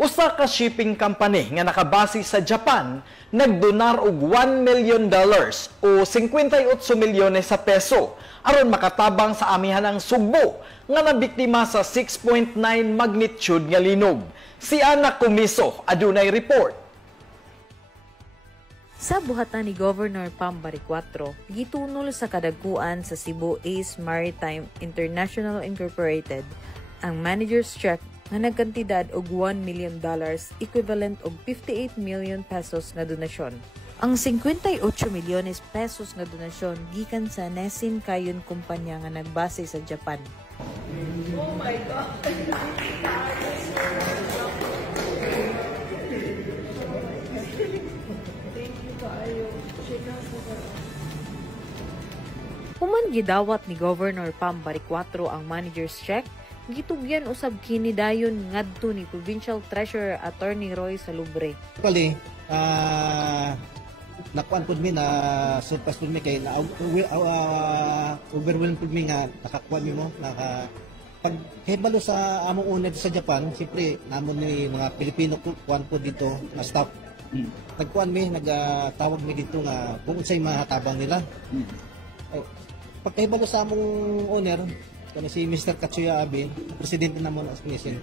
Usa ka shipping company nga nakabase sa Japan nagdonar og $1 million o 58 milyones sa peso aron makatabang sa amihanang sugbo nga nabiktima sa 6.9 magnitude nga linog. Si Ana Comiso adunay report. Sa buhatan ni Governor Pam Baricuatro, gitunol sa kadagkuan sa Cebu Ace Maritime International Incorporated ang manager's check nga nagkantidad og $1 million equivalent og 58 million pesos nga donasyon. Ang 58 milyones pesos nga donasyon gikan sa Nesin Kayon kumpanya nga nagbase sa Japan. Oh my God! Human gidawat ni Governor Pam Baricuatro ang manager's check, gitugyan usab kini dayon ngadto ni Provincial Treasurer Attorney Roy Salubre. Actually, nakuan pud mi na surpass pud mi kay na overwhelmed pud mi nga nakakuan mi mo pag kahibalo sa among uned sa Japan, siyempre namon ni mga Pilipino kuan po dito na staff. Nagkuan mi nagtawag mi dito nga kung unsay mahatabang nila. Pag kahibalo sa among owner kani si Mr. Katsuya Abe, presidente namon as Nesin.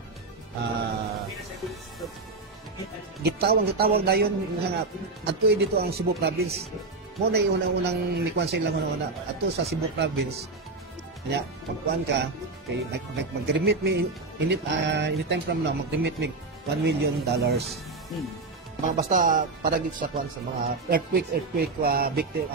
Gitawag dayon nga adto dito ang Cebu province. Mo na unang nikuan sa ilang una adto sa Cebu province. Kanya pagkuan ka kay mag-remit mi anytime from now mag-remit mi $1 million. Basta para dito sa kuan sa mga earthquake victim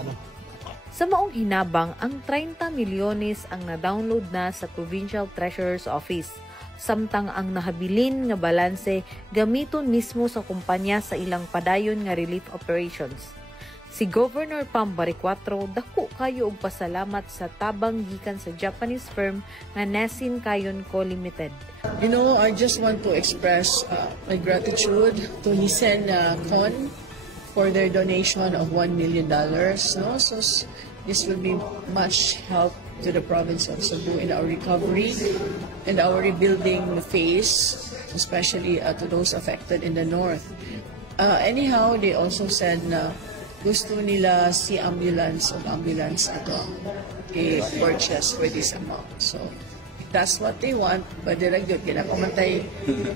Sa maong hinabang, ang 30 milyones ang na-download na sa Provincial Treasurer's Office. Samtang ang nahabilin nga balanse gamiton mismo sa kumpanya sa ilang padayon nga relief operations. Si Governor Pam Baricuatro dako kayo og pasalamat sa tabang gikan sa Japanese firm nga Nesin Kayon Co. Limited. You know, I just want to express my gratitude to Nisen Con for their donation of $1 million. No? So this will be much help to the province of Cebu in our recovery and our rebuilding phase, especially to those affected in the north. Anyhow, they also said na gusto nila si ambulance ito i-purchase for this amount. So that's what they want, but direct yun, kinakamantay.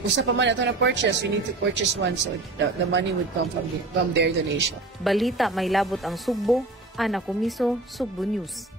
Usa pa man ito na purchase, we need to purchase one, so the money would come from their donation. Balita may labot ang Sugbo, Ana Comiso, Sugbo News.